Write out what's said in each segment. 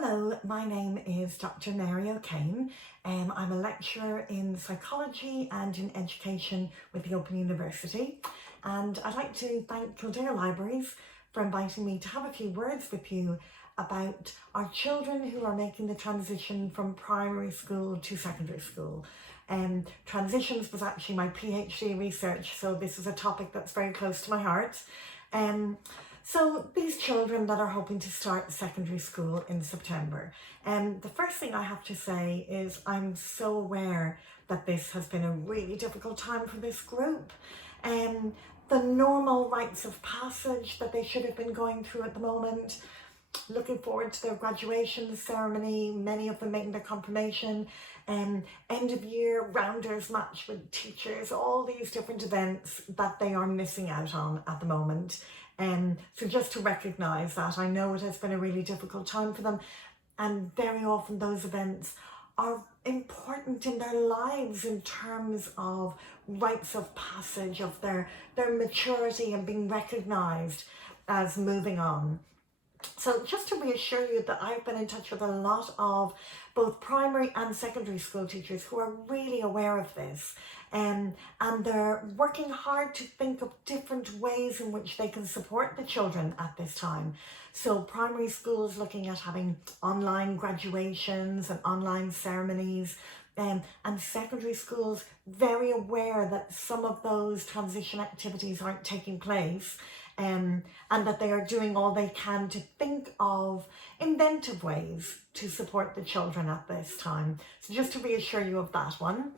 Hello, my name is Dr. Mary O'Kane. I'm a lecturer in psychology and in education with the Open University, and I'd like to thank Kildare Libraries for inviting me to have a few words with you about our children who are making the transition from primary school to secondary school. Transitions was actually my PhD research, so this is a topic that's very close to my heart. So these children that are hoping to start secondary school in September, the first thing I have to say is I'm so aware that this has been a really difficult time for this group. The normal rites of passage that they should have been going through at the moment, looking forward to their graduation ceremony, many of them making their confirmation, end of year rounders match with teachers, all these different events that they are missing out on at the moment. So just to recognise that, I know it has been a really difficult time for them, and very often those events are important in their lives in terms of rites of passage, of their maturity and being recognised as moving on. So just to reassure you that I've been in touch with a lot of both primary and secondary school teachers who are really aware of this, and they're working hard to think of different ways in which they can support the children at this time. So primary schools looking at having online graduations and online ceremonies, and secondary schools very aware that some of those transition activities aren't taking place, and that they are doing all they can to think of inventive ways to support the children at this time. So just to reassure you of that one.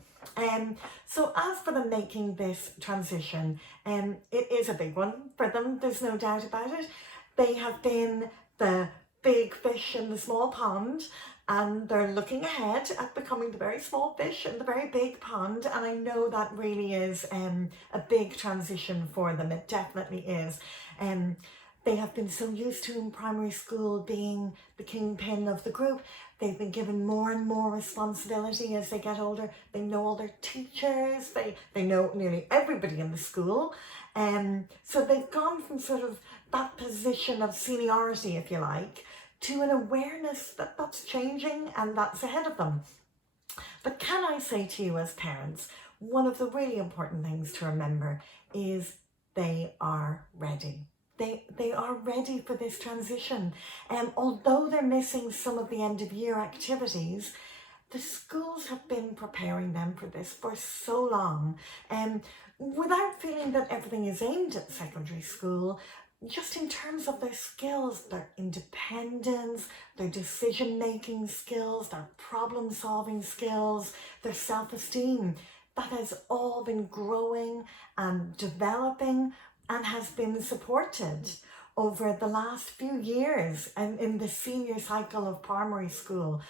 So as for them making this transition, it is a big one for them, there's no doubt about it. They have been the big fish in the small pond, and they're looking ahead at becoming the very small fish in the very big pond, and I know that really is a big transition for them. It definitely is. They have been so used to in primary school being the kingpin of the group. They've been given more and more responsibility as they get older. They know all their teachers, they know nearly everybody in the school. So they've gone from sort of that position of seniority, if you like, to an awareness that that's changing and that's ahead of them. But can I say to you as parents, one of the really important things to remember is they are ready. They are ready for this transition. Although they're missing some of the end of year activities, the schools have been preparing them for this for so long, without feeling that everything is aimed at secondary school. Just in terms of their skills, their independence, their decision-making skills, their problem-solving skills, their self-esteem, that has all been growing and developing and has been supported over the last few years and in the senior cycle of primary school.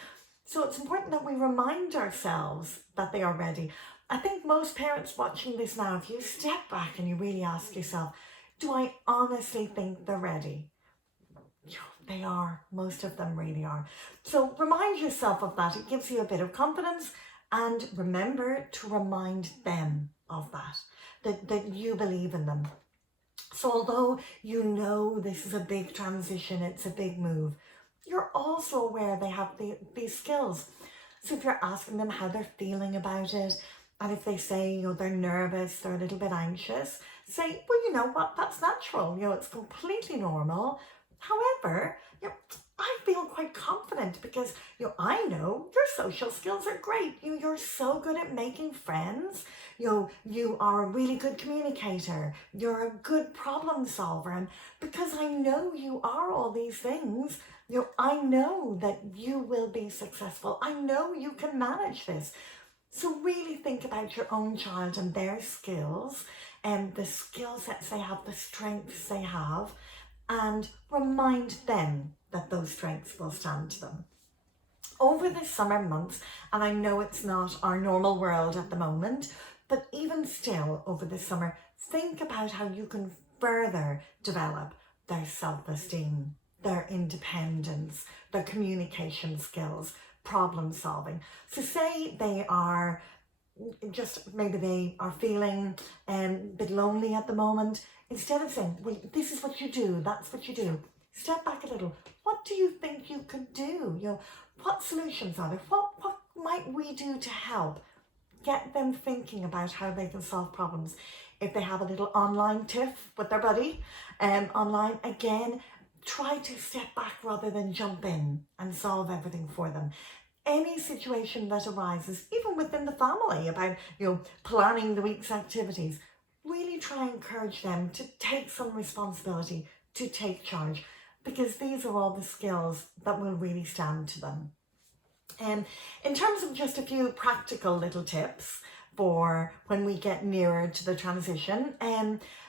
So it's important that we remind ourselves that they are ready. I think most parents watching this now, if you step back and you really ask yourself, do I honestly think they're ready? They are. Most of them really are. So remind yourself of that. It gives you a bit of confidence, and remember to remind them of that you believe in them. So although you know this is a big transition, it's a big move, you're also aware they have these skills. So if you're asking them how they're feeling about it, and if they say, they're nervous, they're a little bit anxious, say, well, you know what, that's natural. It's completely normal. However, I feel quite confident because, I know your social skills are great. You're so good at making friends. You are a really good communicator. You're a good problem solver. And because I know you are all these things, I know that you will be successful. I know you can manage this. So really think about your own child and their skills and the skill sets they have, the strengths they have, and remind them that those strengths will stand to them. Over the summer months, and I know it's not our normal world at the moment, but even still over the summer, think about how you can further develop their self-esteem, their independence, their communication skills, problem solving. So say they are maybe they are feeling a bit lonely at the moment. Instead of saying, well, this is what you do, that's what you do, step back a little. What do you think you could do? What solutions are there? What might we do to help? Get them thinking about how they can solve problems. If they have a little online tiff with their buddy online, again, try to step back rather than jump in and solve everything for them. Any situation that arises, even within the family, about planning the week's activities, really try and encourage them to take some responsibility, to take charge, because these are all the skills that will really stand to them. In terms of just a few practical little tips for when we get nearer to the transition,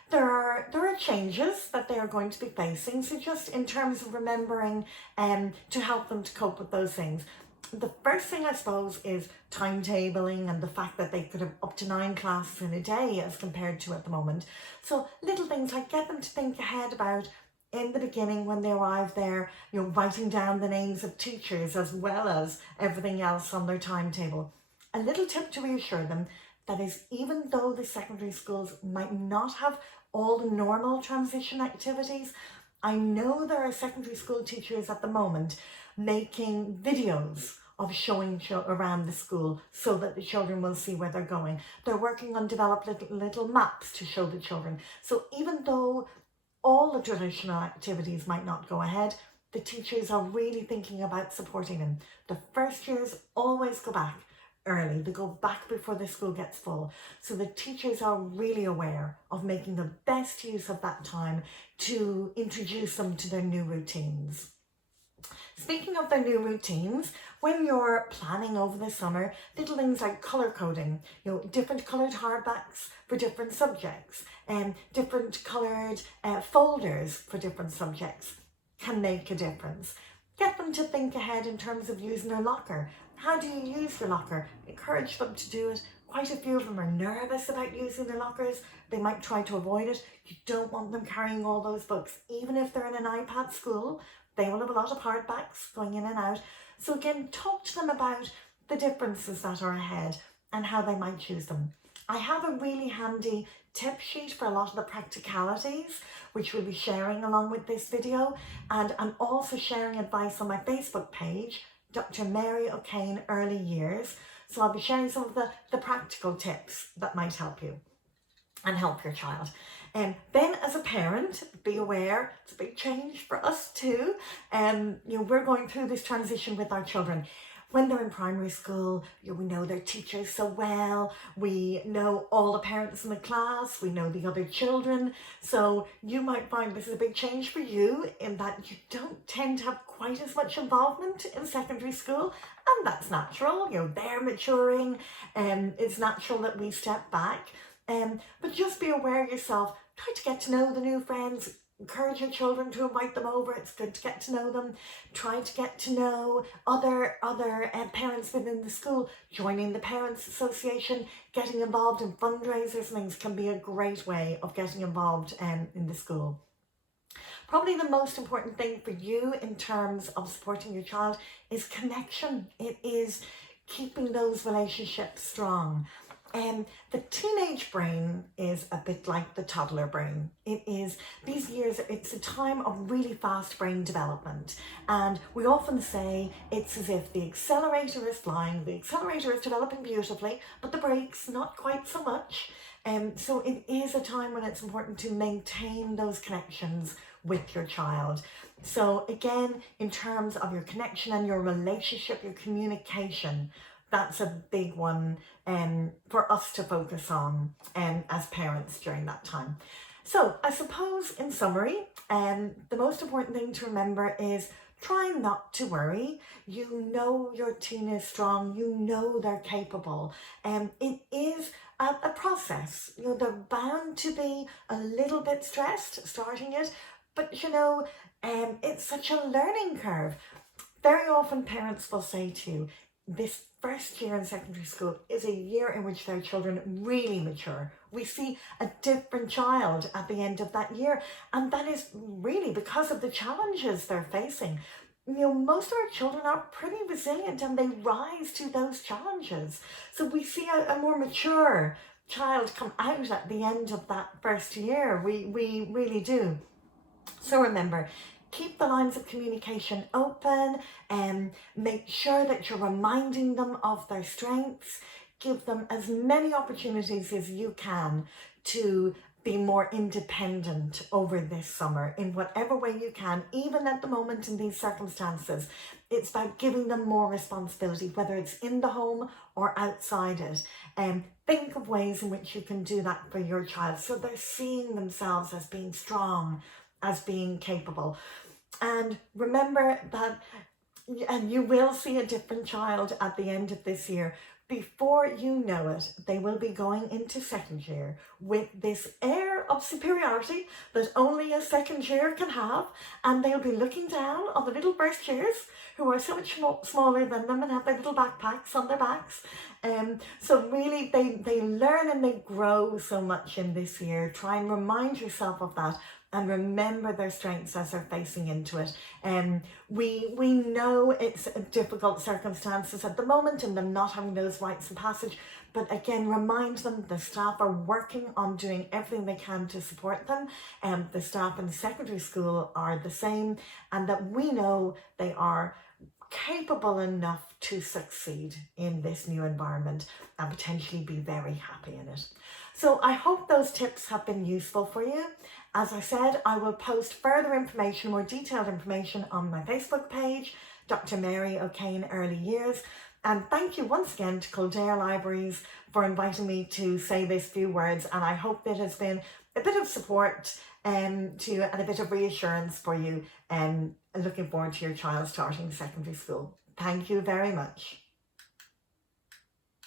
there are changes that they are going to be facing. So just in terms of remembering to help them to cope with those things. The first thing, I suppose, is timetabling and the fact that they could have up to 9 classes in a day as compared to at the moment. So little things like get them to think ahead about, in the beginning when they arrive there, writing down the names of teachers as well as everything else on their timetable. A little tip to reassure them that is, even though the secondary schools might not have all the normal transition activities, I know there are secondary school teachers at the moment making videos of showing around the school so that the children will see where they're going. They're working on develop little maps to show the children. So even though all the traditional activities might not go ahead, the teachers are really thinking about supporting them. The first years always go back early. They go back before the school gets full. So the teachers are really aware of making the best use of that time to introduce them to their new routines. Speaking of their new routines, when you're planning over the summer, little things like colour coding, different coloured hardbacks for different subjects, and different coloured folders for different subjects can make a difference. Get them to think ahead in terms of using their locker. How do you use your locker? Encourage them to do it. Quite a few of them are nervous about using their lockers. They might try to avoid it. You don't want them carrying all those books. Even if they're in an iPad school, they will have a lot of hardbacks going in and out. So again, talk to them about the differences that are ahead and how they might choose them. I have a really handy tip sheet for a lot of the practicalities, which we'll be sharing along with this video. And I'm also sharing advice on my Facebook page, Dr. Mary O'Kane Early Years. So I'll be sharing some of the practical tips that might help you and help your child. And then as a parent, be aware, it's a big change for us too. We're going through this transition with our children. When they're in primary school, we know their teachers so well. We know all the parents in the class. We know the other children. So you might find this is a big change for you in that you don't tend to have quite as much involvement in secondary school. And that's natural. They're maturing. It's natural that we step back. But just be aware yourself. Try to get to know the new friends. Encourage your children to invite them over. It's good to get to know them. Try to get to know other parents within the school. Joining the Parents Association, getting involved in fundraisers and things can be a great way of getting involved in the school. Probably the most important thing for you in terms of supporting your child is connection. It is keeping those relationships strong. The teenage brain is a bit like the toddler brain. It is, these years, it's a time of really fast brain development. And we often say it's as if the accelerator is flying, the accelerator is developing beautifully, but the brakes not quite so much. So it is a time when it's important to maintain those connections with your child. So again, in terms of your connection and your relationship, your communication, that's a big one for us to focus on as parents during that time. So I suppose in summary, the most important thing to remember is try not to worry. You know your teen is strong. You know they're capable. It is a process. They're bound to be a little bit stressed starting it, but it's such a learning curve. Very often parents will say to you, this first year in secondary school is a year in which their children really mature. We see a different child at the end of that year, and that is really because of the challenges they're facing. Most of our children are pretty resilient and they rise to those challenges. So we see a more mature child come out at the end of that first year. We really do. So remember, keep the lines of communication open and make sure that you're reminding them of their strengths. Give them as many opportunities as you can to be more independent over this summer in whatever way you can, even at the moment in these circumstances. It's about giving them more responsibility, whether it's in the home or outside it. Think of ways in which you can do that for your child so they're seeing themselves as being strong, as being capable. And remember that, and you will see a different child at the end of this year. Before you know it, they will be going into second year with this air of superiority that only a second year can have, and they'll be looking down on the little first years who are so much smaller than them and have their little backpacks on their backs. So really they learn and they grow so much in this year. Try and remind yourself of that and remember their strengths as they're facing into it. We know it's difficult circumstances at the moment and them not having those rites of passage, but again, remind them the staff are working on doing everything they can to support them. The staff in secondary school are the same, and that we know they are capable enough to succeed in this new environment and potentially be very happy in it. So I hope those tips have been useful for you. As I said, I will post further information, more detailed information on my Facebook page, Dr. Mary O'Kane Early Years. And thank you once again to Kildare Libraries for inviting me to say these few words. And I hope it has been a bit of support and a bit of reassurance for you, and looking forward to your child starting secondary school. Thank you very much.